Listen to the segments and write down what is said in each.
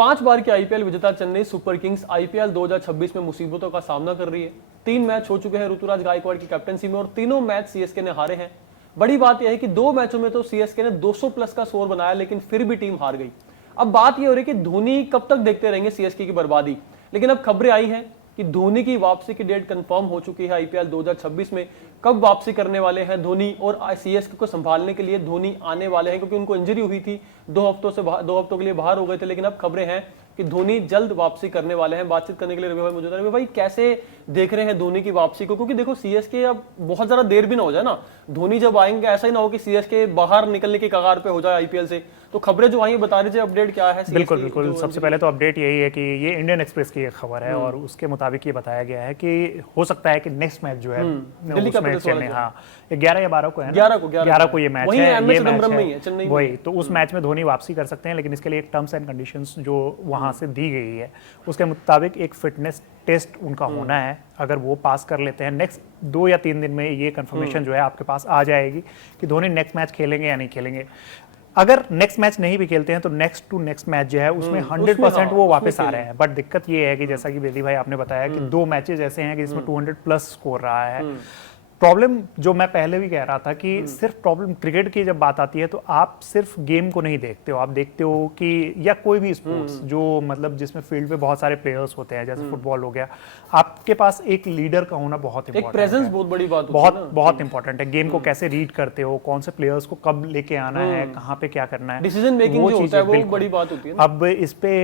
5 बार की आईपीएल विजेता Chennai super Kings IPL 2026 में मुसीबतों का सामना कर रही है। 3 मैच हो चुके हैं ऋतुराज गायकवाड़ की कैप्टनसी में और तीनों मैच सीएसके ने हारे हैं। बड़ी बात यह है कि 2 मैचों में तो सीएसके ने 200 प्लस का स्कोर बनाया, लेकिन फिर भी टीम हार गई। अब बात यह हो रही है कि धोनी कब तक देखते रहेंगे सीएसके की बर्बादी। लेकिन अब खबरें आई हैं कि धोनी की वापसी की डेट कंफर्म हो चुकी है। आईपीएल 2026 में कब वापसी करने वाले हैं धोनी और सीएसके को संभालने के लिए धोनी आने वाले हैं, क्योंकि उनको इंजरी हुई थी, 2 हफ्तों के लिए बाहर हो गए थे। लेकिन अब खबरें हैं कि धोनी जल्द वापसी करने वाले हैं। बातचीत करने के लिए रवि भाई मौजूद है। रवि भाई, कैसे देख रहे हैं धोनी की वापसी को? क्योंकि देखो सीएसके अब बहुत ज्यादा देर भी ना हो जाए ना, धोनी जब आएंगे ऐसा ही ना हो कि सीएसके बाहर निकलने की कगार पे हो जाए आईपीएल से। तो खबरें जो आई बता दीजिए, अपडेट क्या है? बिल्कुल बिल्कुल, सबसे पहले तो अपडेट यही है कि ये इंडियन एक्सप्रेस की एक खबर है और उसके मुताबिक ये बताया गया है कि हो सकता है कि नेक्स्ट मैच जो है दिल्ली का 11 या 12 को है, 11 को ये मैच है, ये मैच है वही। तो उस मैच में धोनी वापसी कर सकते हैं, लेकिन इसके लिए एक टर्म्स एंड कंडीशंस जो वहां से दी गई है उसके मुताबिक एक फिटनेस टेस्ट उनका होना है। अगर वो पास कर लेते हैं, नेक्स्ट 2 या 3 दिन में ये कंफर्मेशन जो है आपके पास आ जाएगी कि धोनी नेक्स्ट मैच खेलेंगे या नहीं खेलेंगे। अगर नेक्स्ट मैच नहीं भी खेलते हैं तो नेक्स्ट टू नेक्स्ट मैच जो है उसमें 100% वो वापस आ रहे हैं। बट दिक्कत ये है कि जैसा कि बेदी भाई आपने बताया कि 2 मैचेस ऐसे हैं कि जिसमें 200 प्लस स्कोर रहा है। प्रॉब्लम जो मैं पहले भी कह रहा था कि सिर्फ प्रॉब्लम क्रिकेट की जब बात आती है तो आप सिर्फ गेम को नहीं देखते हो, आप देखते हो कि या कोई भी स्पोर्ट्स जो मतलब जिसमें फील्ड पे बहुत सारे प्लेयर्स होते हैं, जैसे फुटबॉल हो गया, आपके पास एक लीडर का होना बहुत इंपॉर्टेंट है। प्रेजेंस बहुत बड़ी बात होती है, बहुत इंपॉर्टेंट है। गेम को कैसे रीड करते हो, कौन से प्लेयर्स को कब लेके आना है, कहाँ पे क्या करना है, डिसीजन मेकिंग जो होता है वो बड़ी बात होती है। अब इस पे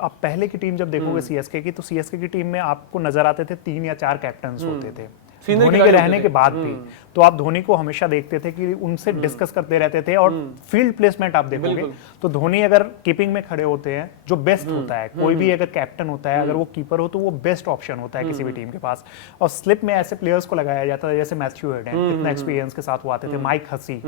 आप पहले की टीम जब देखोगे सीएसके की, तो सीएसके की टीम में आपको नजर आते थे 3 या 4 कैप्टन्स होते थे धोनी के रहने के बाद भी। तो आप धोनी को हमेशा देखते थे कि उनसे डिस्कस करते रहते थे और फील्ड प्लेसमेंट आप देखोगे तो धोनी अगर कीपिंग में खड़े होते हैं जो बेस्ट होता है, कोई भी अगर कैप्टन होता है, अगर वो कीपर हो तो वो बेस्ट ऑप्शन होता है किसी भी टीम के पास। और स्लिप में ऐसे प्लेयर्स को लगाया जाता है जैसे मैथ्यू हेडन, कितना एक्सपीरियंस के साथ वो आते थे, माइक हसी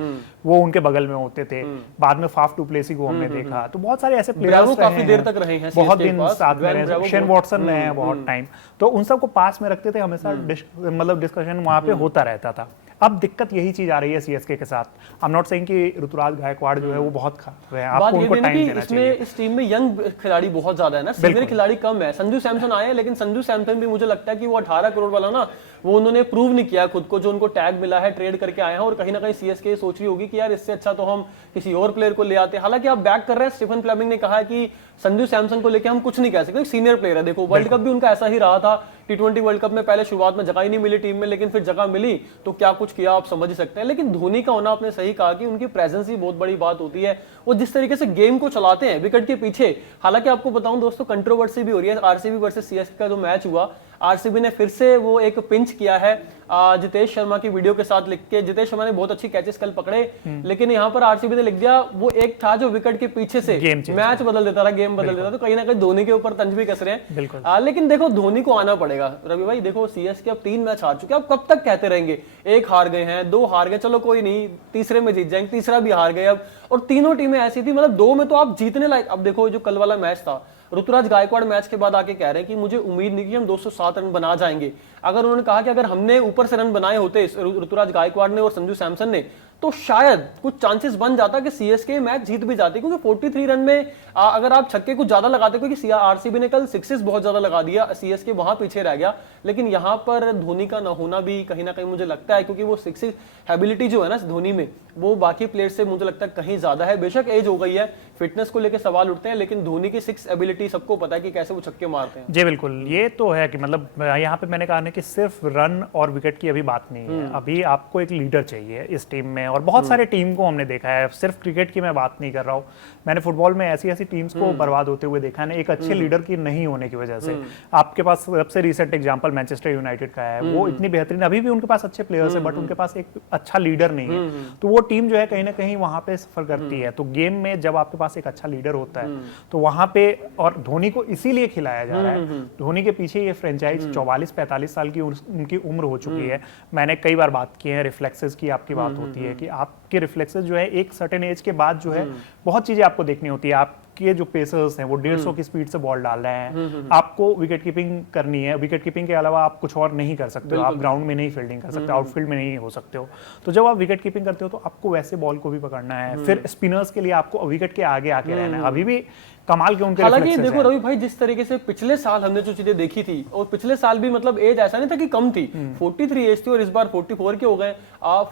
वो उनके बगल में होते थे, बाद में फाफ टू प्लेसी को हमने देखा। तो बहुत सारे ऐसे प्लेयर्स काफी देर तक रहे हैं, बहुत दिन साथ में रहे, शेन वॉटसन रहे हैं बहुत टाइम, तो उन सबको पास में रखते थे हमेशा, मतलब डिस्कशन वहां पे होता रहता था। अब दिक्कत यही चीज आ रही है सीएसके के साथ। आई एम नॉट सेइंग कि ऋतुराज गायकवाड़ जो है वो बहुत खराब है, आपको उनको टाइम देना चाहिए। इस टीम में यंग खिलाड़ी बहुत ज्यादा है ना, सीनियर खिलाड़ी कम है। संजू सैमसन आए, लेकिन संजू सैमसन भी मुझे लगता है कि वो 18 करोड़ वाला ना, वो उन्होंने प्रूव नहीं किया खुद को। जो उनको टैग मिला है, ट्रेड करके आए हैं, और कहीं ना कहीं सीएसके सोच रही होगी कि यार इससे अच्छा तो हम किसी और प्लेयर को ले आते। हालांकि आप बैक कर रहे हैं, स्टीफन फ्लेमिंग ने कहा है कि संजू सैमसन को लेकर हम कुछ नहीं कह सकते, सीनियर प्लेयर है। देखो वर्ल्ड कप भी उनका ऐसा ही रहा था, T20 वर्ल्ड कप में पहले शुरुआत में जगह ही नहीं मिली टीम में, लेकिन फिर जगह मिली तो क्या कुछ किया आप समझ ही सकते हैं। लेकिन धोनी का होना, आपने सही कहा कि उनकी प्रेजेंस ही बहुत बड़ी बात होती है। वो जिस तरीके से गेम को चलाते हैं विकेट के पीछे। हालांकि आपको बताऊं दोस्तों, कंट्रोवर्सी भी हो रही है। आरसीबी वर्सेस सीएसके का जो मैच हुआ, आरसीबी ने फिर से वो एक पिंच किया है जितेश शर्मा की वीडियो के साथ लिख के। जितेश शर्मा ने बहुत अच्छी कैचेस कल पकड़े, लेकिन यहाँ पर आरसीबी ने लिख दिया वो एक था जो विकेट के पीछे से मैच बदल देता था, गेम बदल देता था। तो कहीं ना कहीं धोनी के ऊपर तंज भी कस रहे हैं। लेकिन देखो धोनी को आना पड़ेगा रवि भाई। देखो सीएसके अब 3 मैच हार चुके हैं, अब कब तक कहते रहेंगे 1 हार गए हैं, 2 हार गए, चलो कोई नहीं, तीसरे में जीत जाएंगे, तीसरा भी हार गए अब। और तीनों टीमें ऐसी थी, मतलब 2 में तो आप जीतने लायक। अब देखो जो कल वाला मैच था, ऋतुराज गायकवाड़ मैच के बाद आके कह रहे हैं कि मुझे उम्मीद नहीं कि हम 207 रन बना जाएंगे। अगर उन्होंने कहा कि अगर हमने ऊपर से रन बनाए होते ऋतुराज गायकवाड़ ने और संजू सैमसन ने, तो शायद कुछ चांसेस बन जाता कि सीएसके मैच जीत भी जाती। क्योंकि 43 रन में अगर आप छक्के कुछ ज्यादा लगाते, क्योंकि आरसीबी ने कल 6 बहुत ज्यादा लगा दिया, सीएसके वहां पीछे रह गया। लेकिन यहां पर धोनी का न होना भी कहीं ना कहीं मुझे लगता है, क्योंकि वो 6 एबिलिटी जो है ना धोनी में, वो बाकी प्लेयर से मुझे लगता है कहीं ज्यादा है। बेशक एज हो गई है, फिटनेस को लेकर सवाल उठते हैं, लेकिन धोनी की 6 एबिलिटी सबको पता है कि कैसे वो छक्के मारते हैं। जी बिल्कुल, ये तो है कि मतलब यहाँ पे मैंने कहा ना कि सिर्फ रन और विकेट की अभी बात नहीं है। अभी आपको एक लीडर चाहिए इस टीम में, और बहुत सारे टीम को हमने देखा है, सिर्फ क्रिकेट की मैं बात नहीं कर रहा हूँ, मैंने फुटबॉल में ऐसी ऐसी टीम्स को बर्बाद होते हुए देखा है ना, एक अच्छे लीडर की नहीं होने की वजह से। आपके पास सबसे रिसेंट एग्जांपल मैनचेस्टर यूनाइटेड का है, वो इतनी बेहतरीन, अभी भी उनके पास अच्छे प्लेयर्स है, बट उनके पास एक अच्छा लीडर नहीं है, तो वो टीम जो है कहीं ना कहीं वहां पे सफर करती है। तो गेम में जब आपके पास एक अच्छा लीडर होता है तो वहां पे, और धोनी को इसीलिए खिलाया जा रहा है, धोनी के पीछे ये फ्रेंचाइज 44-45 साल की उनकी उम्र हो चुकी है। मैंने कई बार बात की है, रिफ्लेक्सेस की आपकी बात होती है कि आपके रिफ्लेक्सेस जो है एक सर्टेन एज के बाद जो है बहुत चीजें आपको देखनी होती है। आपके जो पेसर्स हैं वो 150 की स्पीड से बॉल डाल रहे हैं, आपको विकेट कीपिंग करनी है, विकेट कीपिंग के अलावा आप कुछ और नहीं कर सकते हो, आप ग्राउंड में नहीं फील्डिंग कर सकते, आउटफील्ड में नहीं हो सकते हो। तो जब आप विकेट कीपिंग करते हो तो आपको वैसे बॉल को भी पकड़ना है, फिर स्पिनर्स के लिए आपको विकेट के आगे आके रहना है। अभी भी कमाल के उनके हालांकि reflexes देखो हैं। रवि भाई, जिस तरीके से पिछले साल हमने जो चीजें देखी थी, और पिछले साल भी मतलब एज ऐसा नहीं था कि कम थी, 43 एज थी और इस बार 44 के हो गए।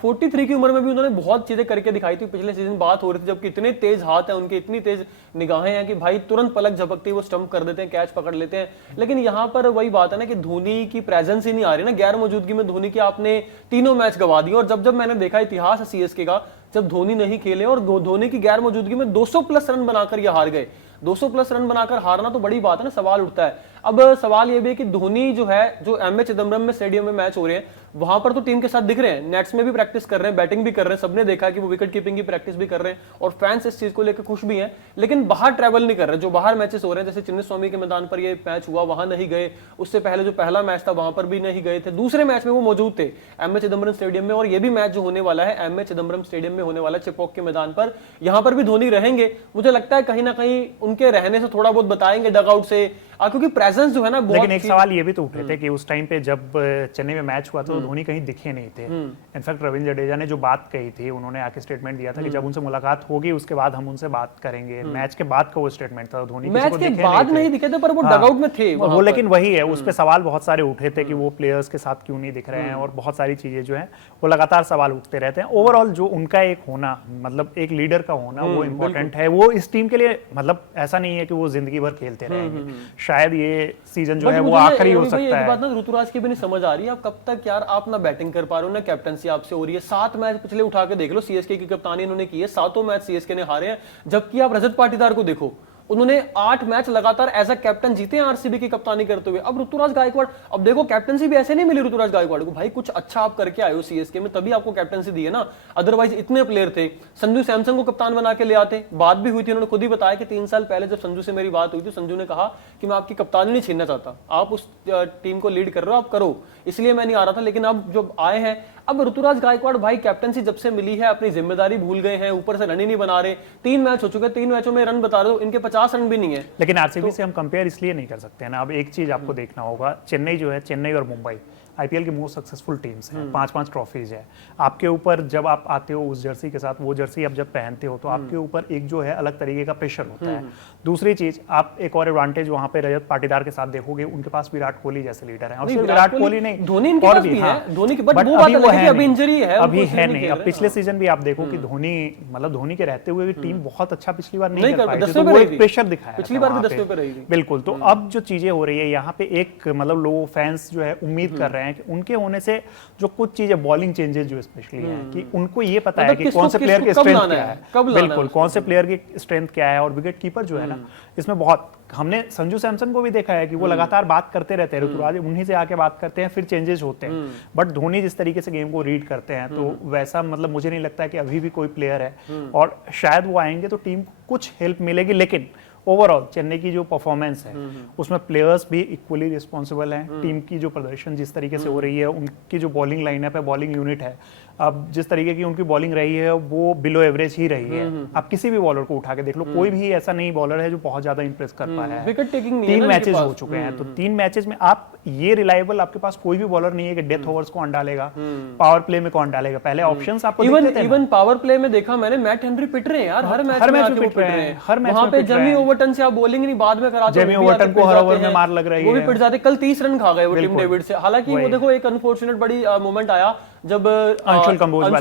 43 की उम्र में भी उन्होंने बहुत चीजें करके दिखाई थी। पिछले सीजन बात हो रही थी जबकि इतने तेज हाथ है उनके, इतनी तेज निगाहें हैं कि भाई तुरंत पलक झपकती वो स्टंप कर देते हैं, कैच पकड़ लेते हैं। लेकिन यहाँ पर वही बात है ना कि धोनी की प्रेजेंस ही नहीं आ रही ना, गैर मौजूदगी में धोनी की आपने तीनों मैच गवा दिए। और जब मैंने देखा इतिहास है सीएसके का, जब धोनी नहीं खेले और धोनी की गैर मौजूदगी में 200 प्लस रन बनाकर ये हार गए। 200 प्लस रन बनाकर हारना तो बड़ी बात है ना, सवाल उठता है। अब सवाल ये भी है कि धोनी जो है, जो एमए चिदम्बरम में स्टेडियम में मैच हो रहे हैं, वहां पर तो टीम के साथ दिख रहे हैं, नेट्स में भी प्रैक्टिस कर रहे हैं, बैटिंग भी कर रहे हैं, सबने देखा कि वो विकेट कीपिंग की प्रैक्टिस भी कर रहे हैं और फैंस इस चीज को लेकर खुश भी हैं। लेकिन बाहर ट्रैवल नहीं कर रहे, जो बाहर मैचेस हो रहे हैं, जैसे चिन्नस्वामी के मैदान पर ये मैच हुआ, वहां नहीं गए। उससे पहले जो पहला मैच था वहां पर भी नहीं गए थे। दूसरे मैच में वो मौजूद थे एमए चिदम्बरम स्टेडियम में, और ये भी मैच जो होने वाला है एमए चिदम्बरम स्टेडियम में होने वाला है, चेपॉक के मैदान पर, यहां पर भी धोनी रहेंगे। मुझे लगता है कहीं ना कहीं उनके रहने से थोड़ा बहुत बताएंगे डगआउट से, क्योंकि प्रेजेंस जो है ना बहुत। लेकिन एक सवाल ये भी तो उठे थे कि उस टाइम पे जब चेन्नई में मैच हुआ तो धोनी कहीं दिखे नहीं थे। इनफैक्ट रविंद्र जडेजा ने जो बात कही थी, उन्होंने आके स्टेटमेंट दिया था कि जब उनसे मुलाकात होगी उसके बाद हम उनसे बात करेंगे। मैच के बाद का वो स्टेटमेंट था, धोनी मैच के बाद नहीं दिखे थे पर वो डगआउट में थे वो। लेकिन वही है, उस पे सवाल बहुत सारे उठे थे कि वो प्लेयर्स के साथ क्यों नहीं दिख रहे हैं, और बहुत सारी चीजें जो है वो लगातार सवाल उठते रहते हैं। ओवरऑल जो उनका एक होना, मतलब एक लीडर का होना, वो इम्पोर्टेंट है। वो इस टीम के लिए, मतलब ऐसा नहीं है कि वो जिंदगी भर खेलते रहेंगे, शायद ये सीजन जो है वो आखिरी हो सकता है। एक बात ना ऋतुराज की भी नहीं समझ आ रही है, आप कब तक यार आप ना बैटिंग कर पा रहे हो ना कैप्टनसी आपसे हो रही है। 7 मैच पिछले उठा के देख लो, सीएसके की कप्तानी इन्होंने की है, 7 मैच सीएसके ने हारे हैं। जबकि आप रजत पाटीदार को देखो, उन्होंने 8 मैच लगातार एज अ कैप्टन जीते हैं आरसीबी की कप्तानी करते हुए। अब ऋतुराज गायकवाड़, अब देखो कैप्टनसी भी ऐसे नहीं मिली ऋतुराज गायकवाड़ को, भाई कुछ अच्छा आप करके आए हो सीएसके में तभी आपको कैप्टनसी दी है ना, अदरवाइज इतने प्लेयर थे। संजू सैमसन को कप्तान बना के ले आते, बात भी हुई थी, उन्होंने खुद ही बताया कि 3 साल पहले जब संजू से मेरी बात हुई थी, संजू ने कहा कि मैं आपकी कप्तानी नहीं छीनना चाहता, आप उस टीम को लीड कर रहे हो, आप करो, इसलिए मैं नहीं आ रहा था। लेकिन अब जब आए हैं, अब ऋतुराज गायकवाड़ भाई कैप्टनसी जब से मिली है अपनी जिम्मेदारी भूल गए हैं, ऊपर से रन ही नहीं बना रहे। 3 मैच हो चुके, 3 मैचों में रन बता रहे हो, इनके 50 रन भी नहीं है। लेकिन आरसीबी से हम कंपेयर इसलिए नहीं कर सकते हैं ना। अब एक चीज आपको देखना होगा, चेन्नई जो है, चेन्नई और मुंबई आईपीएल की मोस्ट सक्सेसफुल टीम्स हैं, 5-5 ट्रॉफीज है। आपके ऊपर जब आप आते हो उस जर्सी के साथ, वो जर्सी आप जब पहनते हो तो आपके ऊपर एक जो है अलग तरीके का प्रेशर होता है। दूसरी चीज, आप एक और एडवांटेज वहां पे रजत पाटीदार के साथ देखोगे, उनके पास विराट कोहली जैसे लीडर है। और सिर्फ विराट कोहली नहीं, धोनी इनके पास भी है, धोनी की बट वो बात अलग है कि अभी इंजरी है, अभी है नहीं। अब पिछले सीजन भी आप देखो कि धोनी, मतलब धोनी के रहते हुए भी टीम बहुत अच्छा पिछली बार नहीं कर पाई थी, तो वो एक प्रेशर दिखाया पिछली बार भी 10वें पे रही थी। बिल्कुल। तो अब जो चीजें हो रही है यहाँ पे, एक मतलब लोग फैंस जो है उम्मीद कर रहे हैं कि उनके होने से जो कुछ चीजें, बॉलिंग चेंजेस जो स्पेशली हैं, कि उनको ये पता है कि कौन से प्लेयर की स्ट्रेंथ क्या है, बिल्कुल कौन से प्लेयर की स्ट्रेंथ क्या है। और विकेट कीपर जो है ना, इसमें बहुत, हमने संजू सैमसन को भी देखा है कि वो लगातार बात करते रहते हैं, ऋतुराज उन्हीं से आके बात करते हैं, फिर चेंजेस होते हैं। बट धोनी जिस तरीके से गेम को रीड करते हैं, तो वैसा मतलब मुझे नहीं लगता है कि अभी भी कोई प्लेयर है, और शायद वो आएंगे तो टीम को कुछ हेल्प मिलेगी। लेकिन ओवरऑल चेन्नई की जो परफॉर्मेंस है उसमें प्लेयर्स भी इक्वली रिस्पॉन्सिबल हैं। टीम की जो प्रदर्शन जिस तरीके से हो रही है, उनकी जो बॉलिंग लाइनअप है, बॉलिंग यूनिट है, अब जिस तरीके की उनकी बॉलिंग रही है वो बिलो एवरेज ही रही है। आप किसी भी बॉलर को उठा के देख लो, कोई भी ऐसा नहीं बॉलर है जो बहुत ज्यादा इंप्रेस कर पाया है। विकेट टेकिंग 3 मैचेस हो चुके हैं, तो 3 मैचेस में आप ये रिलायबल, आपके पास कोई भी बॉलर नहीं है कि डेथ ओवर्स कौन डालेगा, पावर प्ले में कौन डालेगा। पहले ऑप्शंस आपको दिखते थे। इवन पावर प्ले में देखा मैंने, मैट हेनरी पिट रहे हैं यार, हर मैच में पिट रहे हैं। हर मैच वहां पे जेमी ओवरटन से आप बॉलिंग नहीं बाद में कराते, जेमी ओवरटन को हर ओवर में मार लग रही है, वो भी पिट जाते। कल 30 रन खा गए वो टिम डेविड से। हालांकि वो देखो एक अनफॉर्चुनेट बड़ी मोमेंट आया जब अंशुल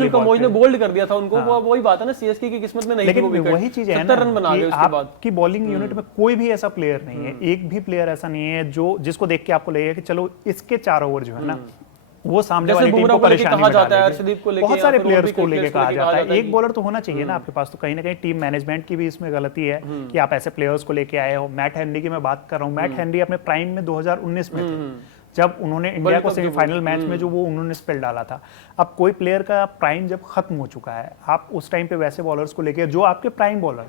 कंबोज ने बोल्ड कर दिया था उनको। वो वही बात है ना, सीएसके की किस्मत में नहीं थी वो विकेट। वही चीज है 70 रन बना गए उसके बाद। की बॉलिंग यूनिट में कोई भी ऐसा प्लेयर नहीं है, एक भी प्लेयर ऐसा नहीं है जो जिसको देख के आपको लगेगा कि चलो इसके 4 ओवर जो है ना, वो सामने वाली टीम को परेशानी में डालेंगे। बहुत सारे प्लेयर्स को लेके कहा जाता है, एक बॉलर तो होना चाहिए ना आपके पास। तो कहीं ना कहीं टीम मैनेजमेंट की भी इसमें गलती है कि आप ऐसे प्लेयर्स को लेके आए हो। मैट हेनरी की मैं बात कर रहा हूँ, मैट हेनरी अपने प्राइम में 2019 में थे, जब उन्होंने इंडिया को सेमीफाइनल मैच में जो वो उन्होंने स्पेल डाला था। अब कोई प्लेयर का प्राइम जब खत्म हो चुका है, आप उस टाइम पे वैसे बॉलर्स को लेके, जो आपके प्राइम बॉलर,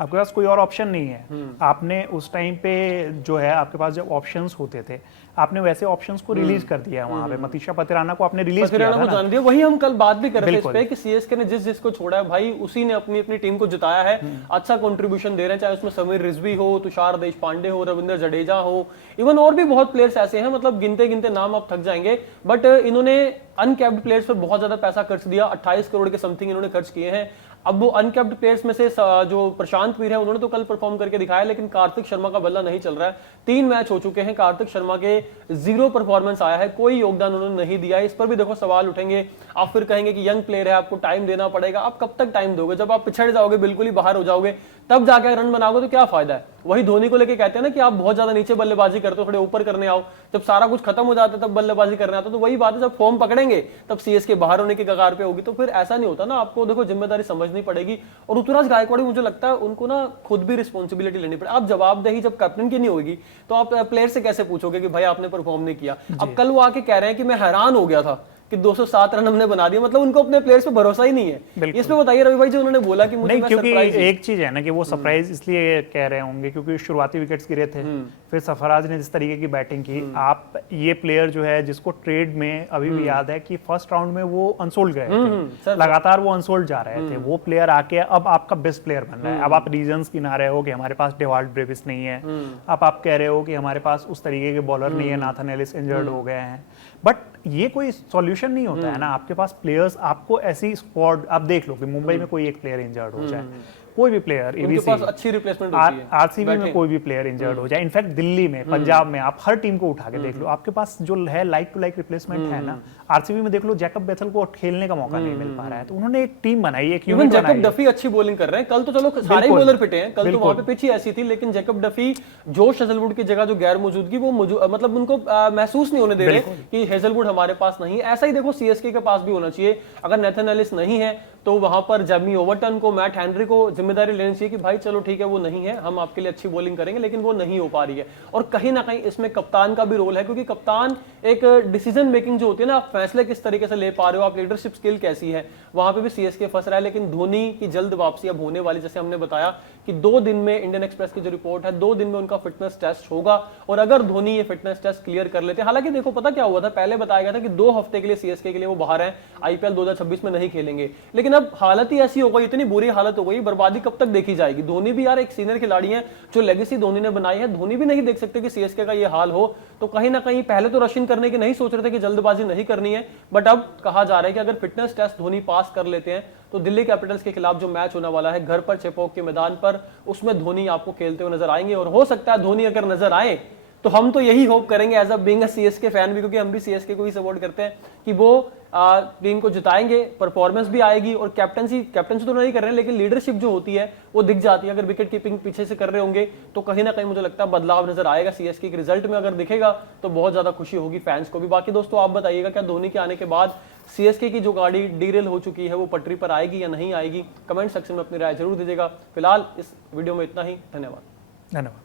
आपके पास कोई और ऑप्शन नहीं है। आपने उस टाइम पे जो है, आपके पास जब ऑप्शंस होते थे, आपने वैसे ऑप्शंस को रिलीज कर दिया है। वहां पे मतीशा पतिराना को आपने रिलीज किया था ना? वही हम कल बात भी कर रहे थे इस पे कि सीएसके ने जिसको छोड़ा है भाई, उसी ने अपनी अपनी टीम को जिताया है। अच्छा कंट्रीब्यूशन दे रहे हैं, चाहे उसमें समीर रिजवी हो, तुषार देशपांडे हो, रविंद्र जडेजा हो, इवन और भी बहुत प्लेयर्स ऐसे हैं, मतलब गिनते गिनते नाम आप थक जाएंगे। बट इन्होंने अनकैप्ड प्लेयर्स पर बहुत ज्यादा पैसा खर्च दिया, 28 करोड़ के समथिंग इन्होंने खर्च किए हैं। अब वो अनकैप्ड प्लेयर्स में से जो प्रशांत वीर है उन्होंने तो कल परफॉर्म करके दिखाया, लेकिन कार्तिक शर्मा का बल्ला नहीं चल रहा है। 3 मैच हो चुके हैं, कार्तिक शर्मा के 0 परफॉर्मेंस आया है, कोई योगदान उन्होंने नहीं दिया है। इस पर भी देखो सवाल उठेंगे, आप फिर कहेंगे कि यंग प्लेयर है, आपको टाइम देना पड़ेगा। आप कब तक टाइम दोगे? जब आप पिछड़ जाओगे, बिल्कुल ही बाहर हो जाओगे, तब जाके रन बनाओगे तो क्या फायदा है? वही धोनी को लेके कहते हैं ना कि आप बहुत ज्यादा नीचे बल्लेबाजी करते हो, थोड़े ऊपर करने आओ। जब सारा कुछ खत्म हो जाता है तब बल्लेबाजी करने आता, तो वही बात है, जब फॉर्म पकड़ेंगे तब सीएसके बाहर होने की कगार पे होगी। तो फिर ऐसा नहीं होता ना, आपको देखो जिम्मेदारी समझनी पड़ेगी। और ऋतुराज गायकवाड़ मुझे लगता है उनको ना खुद भी रिस्पॉन्सिबिलिटी लेनी पड़ेगी। आप जवाबदेही जब कैप्टन की नहीं होगी तो आप प्लेयर से कैसे पूछोगे कि भाई आपने परफॉर्म नहीं किया? अब कल वो आके कह रहे हैं कि मैं हैरान हो गया था कि 207 रन हमने बना दिए, मतलब उनको अपने प्लेयर्स पे भरोसा ही नहीं है। इसमें बताइए रवि भाई, जो उन्होंने बोला कि मुझे नहीं, क्योंकि एक चीज है ना कि वो सरप्राइज इसलिए कह रहे होंगे क्योंकि शुरुआती विकेट्स गिरे थे, फिर सरफराज ने जिस तरीके की बैटिंग की। आप ये प्लेयर जो है जिसको ट्रेड में अभी भी याद है कि फर्स्ट राउंड में वो अनसोल्ड गए थे, लगातार वो अनसोल्ड जा रहे थे, वो प्लेयर आके अब आपका बेस्ट प्लेयर बन रहा है। अब आप रीजंस गिना रहे हो कि हमारे पास डेवाल्ड ब्रेविस नहीं है, अब आप कह रहे हो कि हमारे पास उस तरीके के बॉलर नहीं है, नाथन एलिस इंजर्ड हो गए हैं। बट ये कोई सॉल्यूशन नहीं होता है ना। आपके पास प्लेयर्स, आपको ऐसी स्क्वाड, आप देख लो कि मुंबई में कोई एक प्लेयर इंजर्ड हो जाए, कोई भी प्लेयर, एबीसी, अच्छी रिप्लेसमेंट होती है, आरसीबी में कोई भी प्लेयर इंजर्ड हो जाए, इनफैक्ट दिल्ली में, पंजाब में, आप हर टीम को उठा के देख लो, आपके पास जो है लाइक टू लाइक रिप्लेसमेंट है ना। आरसीबी में देख लो, जैकब बेथल को खेलने का मौका नहीं मिल पा रहा है, तो उन्होंने एक टीम बनाई, एक यूनिट बनाई। जैकब डफी अच्छी बॉलिंग कर रहे हैं, कल तो चलो सारे बॉलर पिटे हैं, कल तो वहां पे पिच ही ऐसी थी, लेकिन जैकब डफी जोश हेजलवुड की जगह जो गैर मौजूदगी वो मतलब उनको महसूस नहीं होने दे रहे कि हेजलवुड हमारे पास नहीं है। ऐसा ही देखो सीएसके के पास भी होना चाहिए। अगर नेथन एलिस नहीं है तो वहां पर जेमी ओवरटन को, मैट हेनरी को जिम्मेदारी लेनी चाहिए कि भाई चलो ठीक है वो नहीं है, हम आपके लिए अच्छी बॉलिंग करेंगे, लेकिन वो नहीं हो पा रही है। और कहीं ना कहीं इसमें कप्तान का भी रोल है, क्योंकि कप्तान एक डिसीजन मेकिंग जो होती है ना, आप फैसले किस तरीके से ले पा रहे हो, आप लीडरशिप स्किल कैसी है, वहां पे भी सीएसके फंस रहा है। लेकिन धोनी की जल्द वापसी अब होने वाली, जैसे हमने बताया कि 2 दिन में, इंडियन एक्सप्रेस की जो रिपोर्ट है, 2 दिन में उनका फिटनेस टेस्ट होगा। और अगर धोनी ये फिटनेस टेस्ट क्लियर कर लेते, हालांकि देखो पता क्या हुआ था, पहले बताया गया था कि 2 हफ्ते के लिए सीएसके के लिए वो बाहर है, आईपीएल 2026 में नहीं खेलेंगे। लेकिन अब हालत ही ऐसी हो गई, इतनी बुरी हालत हो गई, बर्बादी कब तक देखी जाएगी? धोनी भी यार एक सीनियर खिलाड़ी है, जो लेगेसी धोनी ने बनाई है, धोनी भी नहीं देख सकते कि सीएसके का ये हाल हो। तो कहीं ना कहीं पहले तो रशिंग करने की नहीं सोच रहे थे कि जल्दबाजी नहीं करनी है, बट अब कहा जा रहा है कि अगर फिटनेस टेस्ट धोनी पास कर लेते हैं तो दिल्ली कैपिटल्स के खिलाफ जो मैच होने वाला है घर पर चेपॉक के मैदान पर, उसमें धोनी आपको खेलते हुए नजर आएंगे। और हो सकता है धोनी अगर नजर आए तो हम तो यही होप करेंगे as a being a CSK fan भी, क्योंकि हम भी सीएसके को ही सपोर्ट करते हैं, कि वो टीम को जिताएंगे, परफॉर्मेंस भी आएगी और कैप्टनसी तो नहीं कर रहे हैं, लेकिन लीडरशिप जो होती है वो दिख जाती है। अगर विकेट कीपिंग पीछे से कर रहे होंगे तो कहीं ना कहीं मुझे लगता है बदलाव नजर आएगा सीएसके के रिजल्ट में। अगर दिखेगा तो बहुत ज्यादा खुशी होगी फैंस को भी। बाकी दोस्तों आप बताइएगा, क्या धोनी के आने के बाद सीएसके की जो गाड़ी डीरेल हो चुकी है वो पटरी पर आएगी या नहीं आएगी? कमेंट सेक्शन में अपनी राय जरूर दीजिएगा। फिलहाल इस वीडियो में इतना ही, धन्यवाद।